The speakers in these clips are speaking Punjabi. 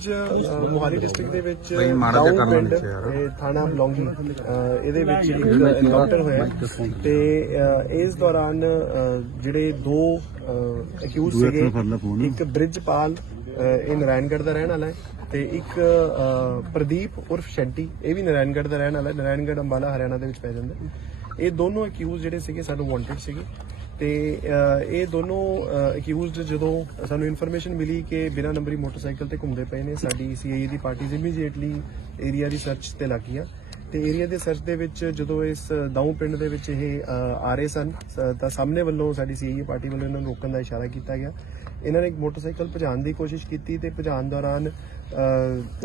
ਅੱਜ ਅ, ਮੋਹਾਲੀ ਡਿਸਟ੍ਰਿਕਟ ਦੇ ਵਿੱਚ ਬਈ ਮਾੜਾ ਜਿਹਾ ਦਾਊਂ ਕਰ ਲੈਣਾ ਪਿੰਡ, ਨੀਚੇ ਯਾਰ। ਇਹ ਥਾਣਾ ਬਲੌਂਗੀ ਅ, ਇਹਦੇ ਵਿੱਚ ਇੱਕ ਐਨਕਾਊਂਟਰ ਹੋਇਆ। ਤੇ ਅ, ਇਸ ਦੌਰਾਨ ਅ, ਜਿਹੜੇ ਦੋ ਅਕਿਊਜ਼ ਸੀਗੇ ਇੱਕ ਬ੍ਰਿਜਪਾਲ ਅ, ਇਹ ਨਾਰਾਇਣਗੜ੍ਹ ਦਾ ਰਹਿਣ ਵਾਲਾ ਹੈ ਤੇ ਇੱਕ ਅ, ਪ੍ਰਦੀਪ ਉਰਫ ਸ਼ੈਂਟੀ ਇਹ ਵੀ ਨਾਰਾਇਣਗੜ੍ਹ ਦਾ ਰਹਿਣ ਵਾਲਾ ਹੈ। ਨਾਰਾਇਣਗੜ੍ਹ ਅੰਬਾਲਾ ਹਰਿਆਣਾ ਦੇ ਵਿੱਚ ਪੈ ਜਾਂਦਾ ਹੈ। ਇਹ ਦੋਨੋਂ ਅਕਿਊਜ਼ ਜਿਹੜੇ ਸੀਗੇ ਸਾਨੂੰ ਵਾਂਟਡ ਸੀਗੇ। ਤੇ ਇਹ ਦੋਨੋਂ ਅਕਿਊਜ਼ਡ ਜਦੋਂ ਸਾਨੂੰ ਇਨਫੋਰਮੇਸ਼ਨ ਮਿਲੀ ਕਿ ਬਿਨਾਂ ਨੰਬਰੀ ਮੋਟਰਸਾਈਕਲ ਤੇ ਘੁੰਮਦੇ ਪਏ ਨੇ, ਸਾਡੀ ਸੀਆਈਏ ਦੀ ਪਾਰਟੀਜ਼ ਇਮੀਡੀਏਟਲੀ ਏਰੀਆ ਦੀ ਸਰਚ ਤੇ ਲੱਗ ਗਈਆਂ। ਤੇ ਏਰੀਆ ਦੇ ਸਰਚ ਦੇ ਵਿੱਚ ਜਦੋਂ ਇਸ ਦਾਊ ਪਿੰਡ ਦੇ ਵਿੱਚ ਇਹ ਆ ਰਹੇ ਸਨ ਤਾਂ ਸਾਹਮਣੇ ਵੱਲੋਂ ਸਾਡੀ ਸੀਆਈਏ ਪਾਰਟੀ ਵੱਲੋਂ ਇਹਨਾਂ ਨੂੰ ਰੋਕਣ ਦਾ ਇਸ਼ਾਰਾ ਕੀਤਾ ਗਿਆ। ਇਹਨਾਂ ਨੇ ਇੱਕ ਮੋਟਰਸਾਈਕਲ ਭਜਾਉਣ ਦੀ ਕੋਸ਼ਿਸ਼ ਕੀਤੀ ਤੇ ਭਜਾਉਣ ਦੌਰਾਨ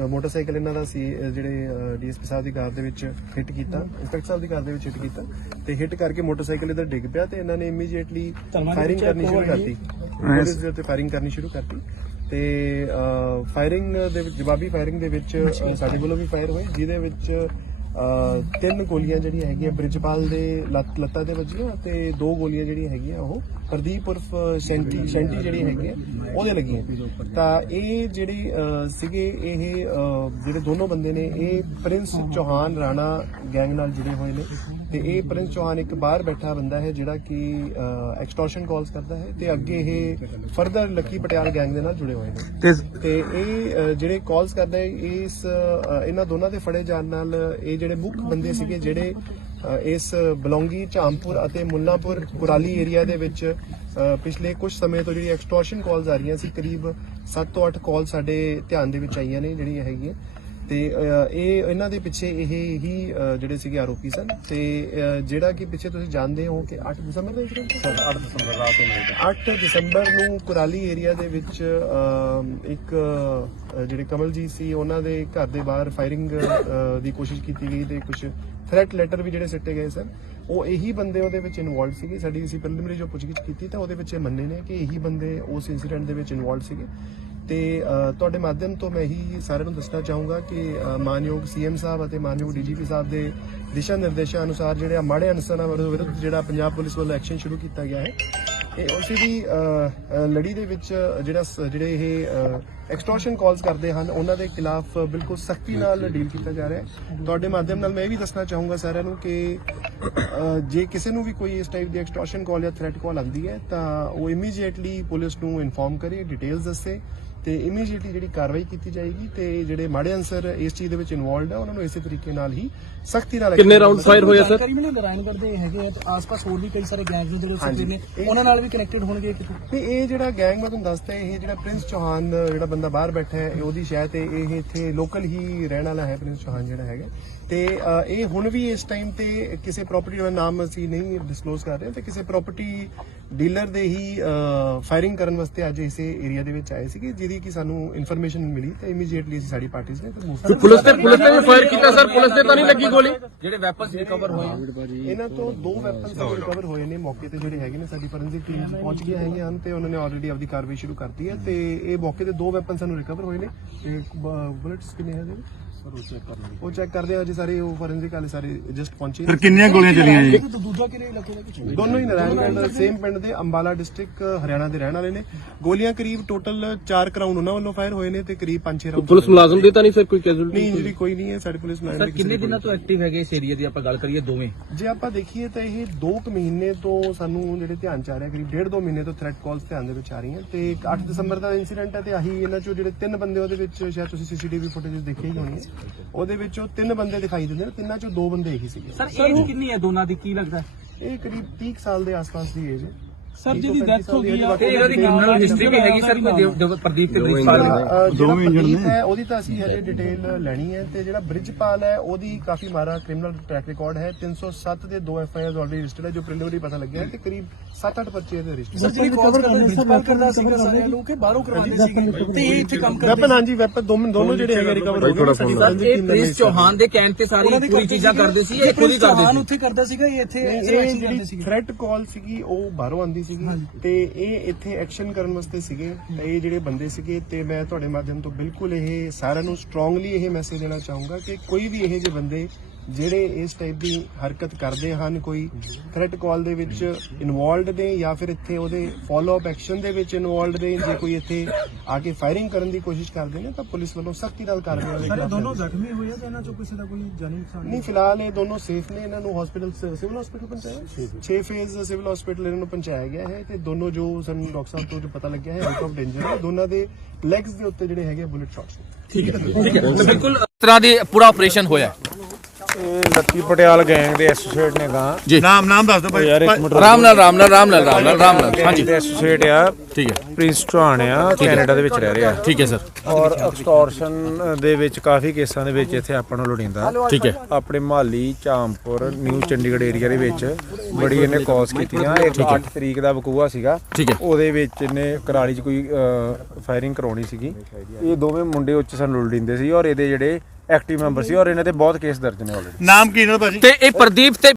ਮੋਟਰਸਾਈਕਲ ਇਹਨਾਂ ਦਾ ਸੀ ਜਿਹੜੇ ਡੀਐਸਪੀ ਸਾਹਿਬ ਦੀ ਕਾਰ ਦੇ ਵਿੱਚ ਹਿੱਟ ਕੀਤਾ ਇੰਸਪੈਕਟਰ ਸਾਹਿਬ ਦੀ ਕਾਰ ਦੇ ਵਿੱਚ ਹਿੱਟ ਕੀਤਾ ਤੇ ਹਿੱਟ ਕਰਕੇ ਮੋਟਰਸਾਈਕਲ ਇਹਦਾ ਡਿੱਗ ਪਿਆ ਤੇ ਇਹਨਾਂ ਨੇ ਇਮੀਡੀਏਟਲੀ ਫਾਇਰਿੰਗ ਕਰਨੀ ਸ਼ੁਰੂ ਕਰਤੀ। ਪੁਲਿਸ ਦੇ ਉੱਤੇ ਫਾਇਰਿੰਗ ਕਰਨੀ ਸ਼ੁਰੂ ਕਰਤੀ ਤੇ ਫਾਇਰਿੰਗ ਦੇ ਵਿੱਚ ਜਵਾਬੀ ਫਾਇਰਿੰਗ ਦੇ ਵਿੱਚ ਸਾਡੇ ਵੱਲੋਂ ਵੀ ਫਾਇਰ ਹੋਏ ਜਿਹਦੇ ਵਿੱਚ ਤਿੰਨ ਗੋਲੀਆਂ ਜਿਹੜੀਆਂ ਹੈਗੀਆਂ, ਬ੍ਰਿਜਪਾਲ ਦੇ ਲੱਤ, ਲੱਤਾਂ ਤੇ ਵੱਜੀਆਂ ਤੇ ਦੋ ਗੋਲੀਆਂ ਜਿਹੜੀਆਂ ਹੈਗੀਆਂ, ਉਹ ਪ੍ਰਦੀਪ ਉਰਫ ਸੈਂਟੀ ਸੈਂਟੀ ਜਿਹੜੀ ਹੈਗੀ ਉਹਦੇ ਲੱਗੀਆਂ। ਤਾਂ ਇਹ ਜਿਹੜੀ ਸੀਗੇ, ਇਹ ਜਿਹੜੇ ਦੋਨੋਂ ਬੰਦੇ ਨੇ, ਇਹ ਪ੍ਰਿੰਸ ਚੌਹਾਨ, ਰਾਣਾ ਗੈਂਗ ਨਾਲ ਜੁੜੇ ਹੋਏ ਨੇ। ਤੇ ਇਹ ਪ੍ਰਿੰਸ ਚੌਹਾਨ ਇੱਕ ਬਾਹਰ ਬੈਠਾ ਬੰਦਾ ਹੈ ਜਿਹੜਾ ਕਿ ਐਕਸਟੋਰਸ਼ਨ ਕਾਲਸ ਕਰਦਾ ਹੈ ਤੇ ਅੱਗੇ ਇਹ ਫਰਦਰ ਲੱਕੀ ਪਟਿਆਲ ਗੈਂਗ ਦੇ ਨਾਲ ਜੁੜੇ ਹੋਏ ਨੇ। ਤੇ ਇਹ ਜਿਹੜੇ ਕਾਲਸ ਕਰਦਾ ਹੈ ਇਸ ਇਹਨਾਂ ਦੋਨਾਂ ਦੇ ਫੜੇ ਜਾਣ ਨਾਲ ਇਹ ਜਿਹੜੇ ਮੁੱਖ ਬੰਦੇ ਸੀਗੇ ਜਿਹੜੇ ਇਸ ਬਲੌਂਗੀ ਝਾਮਪੁਰ ਅਤੇ ਮੁੱਲਾਪੁਰ ਕੁਰਾਲੀ ਏਰੀਆ ਦੇ ਵਿੱਚ ਪਿਛਲੇ ਕੁਝ ਸਮੇਂ ਤੋਂ ਜਿਹੜੀ ਐਕਸਟੋਰਸ਼ਨ ਕਾਲਸ ਆ ਰਹੀਆਂ ਸੀ ਕਰੀਬ 7 ਤੋਂ 8 ਕਾਲ ਸਾਡੇ ਧਿਆਨ ਦੇ ਵਿੱਚ ਆਈਆਂ ਨੇ ਜਿਹੜੀਆਂ ਹੈਗੀਆਂ। ਤੇ ਇਹ ਇਹਨਾਂ ਦੇ ਪਿੱਛੇ ਇਹ ਹੀ ਜਿਹੜੇ ਸੀਗੇ ਆਰੋਪੀ ਸਨ। ਤੇ ਜਿਹੜਾ ਕਿ ਪਿੱਛੇ ਤੁਸੀਂ ਜਾਣਦੇ ਹੋ ਕਿ 8 ਦਸੰਬਰ ਦਾ ਸੀ? 8 ਦਸੰਬਰ ਰਾਤ ਨੂੰ 8 ਦਸੰਬਰ ਨੂੰ ਕੁਰਾਲੀ ਏਰੀਆ ਦੇ ਵਿੱਚ ਇੱਕ ਜਿਹੜੇ ਕਮਲਜੀਤ ਸੀ ਉਹਨਾਂ ਦੇ ਘਰ ਦੇ ਬਾਹਰ ਫਾਇਰਿੰਗ ਦੀ ਕੋਸ਼ਿਸ਼ ਕੀਤੀ ਗਈ ਤੇ ਕੁਝ ਥ੍ਰੈਟ ਲੈਟਰ ਵੀ ਜਿਹੜੇ ਸਿੱਟੇ ਗਏ ਸਨ। ਉਹ ਇਹੀ ਬੰਦੇ ਉਹਦੇ ਵਿੱਚ ਇਨਵੋਲਡ ਸੀਗੇ। ਸਾਡੀ ਅਸੀਂ ਪ੍ਰੀਲਿਮਿਨਰੀ ਜੋ ਪੁੱਛਗਿੱਛ ਕੀਤੀ ਤਾਂ ਉਹਦੇ ਵਿੱਚ ਇਹ ਮੰਨੇ ਨੇ ਕਿ ਇਹੀ ਬੰਦੇ ਉਸ ਇਨਸੀਡੈਂਟ ਦੇ ਵਿੱਚ ਇਨਵੋਲਡ ਸੀਗੇ। ਤੇ ਤੁਹਾਡੇ ਮਾਧਿਅਮ ਤੋਂ ਮੈਂ ਇਹੀ ਸਾਰਿਆਂ ਨੂੰ ਦੱਸਣਾ ਚਾਹੂੰਗਾ ਕਿ ਮਾਨਯੋਗ ਸੀਐਮ ਸਾਹਿਬ ਅਤੇ ਮਾਨਯੋਗ ਡੀਜੀਪੀ ਸਾਹਿਬ ਦੇ ਦਿਸ਼ਾ ਨਿਰਦੇਸ਼ਾਂ ਅਨੁਸਾਰ ਜਿਹੜੇ ਆ ਮਾੜੇ ਅਨਸਰਾਂ ਵਿਰੁੱਧ ਜਿਹੜਾ ਪੰਜਾਬ ਪੁਲਿਸ ਵੱਲੋਂ ਐਕਸ਼ਨ ਸ਼ੁਰੂ ਕੀਤਾ ਗਿਆ ਹੈ। ਇਹ ਉਸੇ ਦੀ ਲੜੀ ਦੇ ਵਿੱਚ ਜਿਹੜਾ ਜਿਹੜੇ ਇਹ ਐਕਸਟੋਰਸ਼ਨ ਕਾਲਸ ਕਰਦੇ ਹਨ ਉਹਨਾਂ ਦੇ ਖਿਲਾਫ ਬਿਲਕੁਲ ਸਖਤੀ ਨਾਲ ਡੀਲ ਕੀਤਾ ਜਾ ਰਿਹਾ ਹੈ। ਤੁਹਾਡੇ ਮਾਧਿਅਮ ਨਾਲ ਮੈਂ ਇਹ ਵੀ ਦੱਸਣਾ ਚਾਹੂੰਗਾ ਸਾਰਿਆਂ ਨੂੰ ਕਿ ਜੇ ਕਿਸੇ ਨੂੰ ਵੀ ਕੋਈ ਇਸ ਟਾਈਪ ਦੀ ਐਕਸਟੋਰਸ਼ਨ ਕਾਲ ਜਾਂ ਥ੍ਰੈਟ ਕਾਲ ਆਉਂਦੀ ਹੈ ਤਾਂ ਉਹ ਇਮੀਡੀਏਟਲੀ ਪੁਲਿਸ ਨੂੰ ਇਨਫੋਰਮ ਕਰੇ ਡਿਟੇਲਸ ਦੱਸੇ। ਤੇ ਇਮੀਡੀਏਟਲੀ ਜਿਹੜੀ ਕਾਰਵਾਈ ਕੀਤੀ ਜਾਏਗੀ ਤੇ ਜਿਹੜੇ ਮਾੜੇ ਅਨਸਰ ਇਸ ਚੀਜ਼ ਦੇ ਵਿੱਚ ਇਨਵੋਲਡ ਹੈ ਉਹਨਾਂ ਨੂੰ ਇਸੇ ਤਰੀਕੇ ਨਾਲ ਹੀ ਸਖਤੀ ਨਾਲ ਕਿੰਨੇ action round ਕਰਨਾ fire ਹੋਏ ਆ ਸਰ? ਜਾਣਕਾਰੀ ਮਿਲੀ ਨਾਰਾਇਣਗੜ੍ਹ ਦੇ ਹੈਗੇ ਆ ਤੇ ਆਸ-ਪਾਸ ਹੋਰ ਵੀ ਕਈ ਸਾਰੇ ਗੈਂਗਸ ਨੇ ਜਿਹੜੇ। ਉੱਥੇ ਨੇ ਇਹ- ਉਹਨਾਂ ਨਾਲ ਵੀ ਕਨੈਕਟਡ ਹੋਣਗੇ ਕਿਤੇ ਤੇ ਇਹ ਜਿਹੜਾ ਗੈਂਗ ਮੈਂ ਤੁਹਾਨੂੰ ਦੱਸਦਾ ਇਹ ਜਿਹੜਾ ਪ੍ਰਿੰਸ ਚੌਹਾਨ ਜਿਹੜਾ ਬੰਦਾ ਬਾਹਰ ਬੈਠਾ ਹੈ ਉਹਦੀ ਸ਼ਾਇਦ ਤੇ ਇਹ ਇੱਥੇ ਲੋਕਲ ਹੀ ਰਹਿਣ ਵਾਲਾ ਹੈ ਪ੍ਰਿੰਸ ਚੌਹਾਨ ਜਿਹੜਾ ਹੈਗਾ ਤੇ ਇਹ ਹੁਣ ਵੀ ਇਸ ਟਾਈਮ ਤੇ ਕਿਸੇ ਪ੍ਰਾਪਰਟੀ ਦਾ ਨਾਮ ਅਸੀਂ ਨਹੀਂ ਡਿਸਕਲੋਜ਼ ਕਰ ਰਹੇ ਤੇ ਕਿਸੇ ਪ੍ਰਾਪਰਟੀ ਡੀਲਰ ਦੇ ਹੀ ਫਾਇਰਿੰਗ ਕਰਨ ਵਾਸਤੇ ਅੱਜ ਇਸੇ ਏਰੀਆ ਦੇ ਵਿੱਚ ਆਏ ਸੀਗੇ ਜਿਹਦੀ ਕਿ ਸਾਨੂੰ ਇਨਫੋਰਮੇਸ਼ਨ ਮਿਲੀ ਤੇ ਇਮੀਡੀਏਟਲੀ ਅਸੀਂ ਸਾਡੀ ਪਾਰਟੀਜ਼ ਨੇ ਤੇ move ਪੁਲਿਸ ਤੇ ਪੁਲਿਸ ਤੇ ਵੀ ਫਾਇਰ ਕੀਤਾ ਸਰ। ਪੁਲਿਸ ਤੇ ਤਾਂ ਨਹੀਂ ਲੱਗੀ ਗੋਲੀ? ਜਿਹੜੇ ਵੈਪਨਸ ਰਿਕਵਰ ਹੋਏ ਇਹਨਾਂ ਤੋਂ ਦੋ ਵੈਪਨਸ ਰਿਕਵਰ ਹੋਏ ਨੇ ਮੌਕੇ ਤੇ ਜਿਹੜੇ ਹੈਗੇ ਨੇ ਸਾਡੀ ਫੋਰੈਂਸਿਕ ਟੀਮ ਪਹੁੰਚ ਗਈਆਂ ਹੈਗੀਆਂ ਹਨ ਤੇ ਉਹਨਾਂ ਨੇ ਆਲਰੇਡੀ ਆਪਦੀ ਕਾਰਵਾਈ ਸ਼ੁਰੂ ਕਰਤੀ ਹੈ ਤੇ ਇਹ ਮੌਕੇ ਤੇ ਦੋ ਵੈਪਨ ਸਾਨੂੰ ਰਿਕਵਰ ਹੋਏ ਨੇ ਤੇ ਬੁਲੇਟਸ ਕਿੰਨੇ ਹੈਗੇ ਉਹ ਚੈੱਕ ਕਰਦੇ ਆ ਜੀ ਸਾਰੇ ਉਹ ਫੋਰੈਂਸਿਕ ਵਾਲੇ ਸਾਰੇ ਜਸਟ ਪਹੁੰਚੇ ਨੇ। ਕਿੰਨੀਆਂ ਗੋਲੀਆਂ ਚੱਲੀਆਂ ਜੀ? ਇੱਕ ਦੂਜਾ ਕਿਹੜੇ ਇਲਾਕੇ ਦਾ ਕੁਝ ਦੋਨੋਂ ਹੀ ਨਾਰਾਇਣਗੜ੍ਹ ਸੇਮ ਪਿੰਡ ਦੇ? ਅੰਬਾਲਾ ਡਿਸਟ੍ਰਿਕਟ ਹਰਿਆਣਾ ਦੇ ਰਹਿਣ ਵਾਲੇ ਨੇ। ਗੋਲੀਆਂ ਕਰੀਬ ਟੋਟਲ 4 ਕਰਾਊਂਡ ਉਹਨਾਂ ਵੱਲੋਂ ਫਾਇਰ ਹੋਏ ਨੇ ਤੇ ਕਰੀਬ 5-6 ਰਾਊਂਡ ਪੁਲਿਸ ਮੁਲਾਜ਼ਮ ਦੇ ਤਾਂ ਨਹੀਂ ਸਰ ਕੋਈ ਕੈਜੂਅਲਟੀ ਨਹੀਂ ਇੰਜਰੀ ਕੋਈ ਨਹੀਂ ਹੈ ਸਾਡੀ ਪੁਲਿਸ ਮੁਲਾਜ਼ਮ ਸਰ ਕਿੰਨੇ ਦਿਨਾਂ ਤੋਂ ਐਕਟਿਵ ਹੈਗੇ ਇਸ ਏਰੀਆ ਦੀ ਆਪਾਂ ਗੱਲ ਕਰੀਏ ਦੋਵੇਂ? ਜੇ ਆਪਾਂ ਦੇਖੀਏ ਤਾਂ ਇਹ 2 ਕੁ ਮਹੀਨੇ ਤੋਂ ਸਾਨੂੰ ਜਿਹੜੇ ਧਿਆਨ ਚ ਆ ਰਿਹਾ ਕਰੀਬ 1.5 2 ਮਹੀਨੇ ਤੋਂ ਥ੍ਰੈਟ ਕਾਲਸ ਧਿਆਨ ਦੇ ਵਿੱਚ ਆ ਰਹੀਆਂ। ਤੇ 8 ਦਸੰਬਰ ਦਾ ਇਨਸੀਡੈਂਟ ਹੈ ਤੇ ਆਹੀ ਇਹਨਾਂ ਚੋਂ ਜਿਹੜੇ ਤਿੰਨ ਬੰਦੇ ਉਹਦੇ ਵਿੱਚ ਸ਼ਾਇਦ ਤੁਸੀਂ ਸੀਸੀਟੀਵੀ ਫੁਟੇਜ ਦੇਖੇ ਹੀ ਹੋਣਗੇ। ਉਹਦੇ ਵਿੱਚੋਂ ਤਿੰਨ ਬੰਦੇ ਦਿਖਾਈ ਦਿੰਦੇ ਨੇ ਤਿੰਨਾਂ ਚੋਂ ਦੋ ਬੰਦੇ ਇਹੀ ਸੀਗੇ। ਸਰ ਏਜ ਕਿੰਨੀ ਹੈ ਦੋਨਾਂ ਦੀ? ਕੀ ਲੱਗਦਾ ਇਹ ਕਰੀਬ 30 ਕੁ ਸਾਲ ਦੇ ਆਸ-ਪਾਸ ਦੀ ਏਜ ਹੈ। ਸਰ ਜਿਹਦੀ ਡੈਥ ਹੋ ਗਈ ਆ ਤੇ ਇਹਨਾਂ ਦੀ ਕ੍ਰਿਮੀਨਲ ਹਿਸਟਰੀ ਵੀ ਹੈਗੀ ਸਰ ਜਦੋਂ ਪ੍ਰਦੀਪ ਤੇ ਬ੍ਰਿਜਪਾਲ ਦੀ ਜਿਹੜਾ ਪ੍ਰਦੀਪ ਹੈ ਉਹਦੀ ਤਾਂ ਅਸੀਂ ਹਜੇ ਡਿਟੇਲ ਲੈਣੀ ਹੈ ਤੇ ਜਿਹੜਾ ਬ੍ਰਿਜਪਾਲ ਹੈ ਉਹਦੀ ਕਾਫੀ ਮਾਰਾ ਕ੍ਰਿਮੀਨਲ ਟਰੈਕ ਰਿਕਾਰਡ ਹੈ। 307 ਦੇ 2 F I R already registered ਹੈ ਜੋ ਪ੍ਰੀਲਿਮਿਨਰੀ ਪਤਾ ਲੱਗਿਆ ਹੈ ਕਿ ਕਰੀਬ 7-8 ਪਰਚੇ ਦੇ ਰਜਿਸਟਰ ਸਰ ਜਿਹੜੀ ਕਾਲ ਕਰਦੇ ਪ੍ਰਿੰਸੀਪਲ ਕਰਦਾ ਸੀਗਾ ਸਾਰੇ ਲੋਕ ਬਾਹਰੋਂ ਕਰਵਾਉਂਦੇ ਸੀਗੇ। ਤੇ ਇਹ ਇੱਥੇ ਕੰਮ ਕਰਦੇ ਵੈਪਨ ਹਾਂਜੀ ਵੈਪਨ ਦੋਨੋਂ ਦੋਨੋਂ ਜਿਹੜੇ ਹੈਗੇ ਰਿਕਵਰ ਹੋ ਗਏ ਇਹ ਨੇ ਪ੍ਰਿੰਸ ਚੌਹਾਨ ਦੇ ਕਹਿਣ ਤੇ ਸਾਰੀ ਪੂਰੀ ਚੀਜ਼ਾਂ ਕਰਦੇ ਸੀ ਇਹ ਖੁਦ ਹੀ ਕਰਦੇ ਚੌਹਾਨ ਸੀ। ਉੱਥੇ ਕਰਦਾ ਸੀਗਾ ਇਹ ਇੱਥੇ ਇਹ ਜਿਹੜੀ ਥ੍ਰੈਟ ਕਾਲ ਸੀਗੀ ਉਹ ਬਾਹਰੋਂ ਆਂਦੀ ਸੀਗੀ ਤੇ ਇਹ ਇੱਥੇ ਐਕਸ਼ਨ ਕਰਨ ਵਾਸਤੇ ਸੀਗੇ ਤੇ ਇਹ ਜਿਹੜੇ ਬੰਦੇ ਸੀਗੇ ਤੇ ਮੈਂ ਤੁਹਾਡੇ ਮਾਧਿਅਮ ਤੋਂ ਬਿਲਕੁਲ ਇਹ ਸਾਰਿਆਂ ਨੂੰ ਸਟਰੋਂਗਲੀ ਇਹ ਮੈਸੇਜ ਦੇਣਾ ਚਾਹੂੰਗਾ ਕਿ ਕੋਈ ਵੀ ਇਹ ਜਿਹੇ ਬੰਦੇ ਜਿਹੜੇ ਇਸ ਟਾਈਪ ਦੀ ਹਰਕਤ ਕਰਦੇ ਹਨ ਕੋਈ ਥ੍ਰੈਟ ਕਾਲ ਦੇ ਵਿੱਚ ਇਨਵੋਲਡ ਨੇ ਜਾਂ ਫਿਰ ਇੱਥੇ ਉਹਦੇ ਫਾਲੋ ਅਪ ਐਕਸ਼ਨ ਦੇ ਵਿੱਚ ਇਨਵੋਲਡ ਨੇ ਜੇ ਕੋਈ ਇੱਥੇ ਆ ਕੇ ਫਾਇਰਿੰਗ ਕਰਨ ਦੀ ਕੋਸ਼ਿਸ਼ ਕਰਦੇ ਨੇ ਤਾਂ ਪੁਲਿਸ ਵੱਲੋਂ ਸਖਤੀ ਨਾਲ ਕਾਰਵਾਈ ਹੋਵੇਗੀ ਸਾਰੇ ਦੋਨੋਂ ਜ਼ਖਮੀ ਹੋਏ ਆ ਤੇ ਇਹਨਾਂ ਚੋਂ ਕਿਸੇ ਦਾ ਕੋਈ ਜਾਨੀ ਨੁਕਸਾਨ ਨਹੀਂ ਫਿਲਹਾਲ ਇਹ ਦੋਨੋਂ ਸੇਫ ਨੇ ਇਹਨਾਂ ਨੂੰ ਹਸਪੀਟਲ ਸਿਵਲ ਹਸਪੀਟਲ ਪਹੁੰਚਾਇਆ? 6 ਫੇਜ਼ ਸਿਵਲ ਹਸਪੀਟਲ ਇਹਨਾਂ ਨੂੰ ਪਹੁੰਚਾਇਆ ਗਿਆ ਹੈ ਤੇ ਦੋਨੋਂ ਜੋ ਸਾਨੂੰ ਡਾਕਟਰ ਸਾਹਿਬ ਤੋਂ ਜੋ ਪਤਾ ਲੱਗਿਆ ਹੈ ਆਊਟ ਆਫ ਡੇਂਜਰ ਹੈ ਦੋਨਾਂ ਦੇ ਲੈਗਸ ਦੇ ਉੱਤੇ ਜਿਹੜੇ ਹੈਗੇ ਬੁਲਟ ਸ਼ਾਟਸ ਨੇ। ਬਿਲਕੁਲ ਇਸ ਤਰ੍ਹਾਂ ਦੀ ਪੂਰਾ ਆਪਰੇਸ਼ਨ ਹੋਇਆ ਇਹ ਲੱਕੀ ਪਟਿਆਲ ਗੈਂਗ ਦੇ ਐਸੋਸੀਏਟ ਨੇ ਗਾ। ਨਾਮ ਨਾਮ ਦੱਸ ਦਿਓ ਭਾਈ। ਯਾਰ ਇੱਕ ਮਿੰਟ ਰਾਮ ਨਾਲ ਰਾਮ ਨਾਲ ਰਾਮ ਨਾਲ ਰਾਮ ਨਾਲ ਰਾਮ ਨਾਲ। ਹਾਂਜੀ। ਦੇ ਐਸੋਸੀਏਟ ਆ। ਠੀਕ ਹੈ। ਪ੍ਰਿੰਸ ਚੌਹਾਨ ਆ ਕੈਨੇਡਾ ਦੇ ਵਿੱਚ ਰਹਿ ਰਿਹਾ। ਠੀਕ ਹੈ ਸਰ। ਔਰ ਐਕਸਟੋਰਸ਼ਨ ਦੇ ਵਿੱਚ ਕਾਫੀ ਕੇਸਾਂ ਦੇ ਵਿੱਚ ਇੱਥੇ ਆਪਾਂ ਨੂੰ ਲੋੜੀਂਦਾ। ਠੀਕ ਹੈ। ਆਪਣੇ ਮਾਲੀ ਚਾਂਪੁਰ ਨਿਊ ਚੰਡੀਗੜ੍ਹ ਏਰੀਆ ਦੇ ਵਿੱਚ ਬੜੀ ਇਹਨੇ ਕਾਜ਼ ਕੀਤੀਆਂ। ਇੱਕ 8 ਤਰੀਕ ਦਾ ਵਕੂਆ ਸੀਗਾ। ਠੀਕ ਹੈ। ਉਹਦੇ ਵਿੱਚ ਇਹਨੇ ਕਰਾਲੀ 'ਚ ਕੋਈ ਫਾਇਰਿੰਗ ਕਰਾਉਣੀ ਸੀਗੀ। ਇਹ ਦੋਵੇਂ ਮੁੰਡੇ ਉੱਚ ਸਾਨੂੰ ਲੋੜੀਂਦੇ ਸੀ ਔਰ ਇਹਦੇ ਜਿਹੜੇ ਐਕਟਿਵ ਮੈਂਬਰ ਸੀ ਔਰ ਇਹਨਾਂ ਤੇ ਬਹੁਤ ਕੇਸ ਦਰਜ ਨੇ ਆਲਰੇਡੀ ਨਾਮ ਕੀ ਇਹਨਾਂ ਦਾ ਭਾਜੀ? ਤੇ ਇਹ ਪ੍ਰਦੀਪ ਤੇ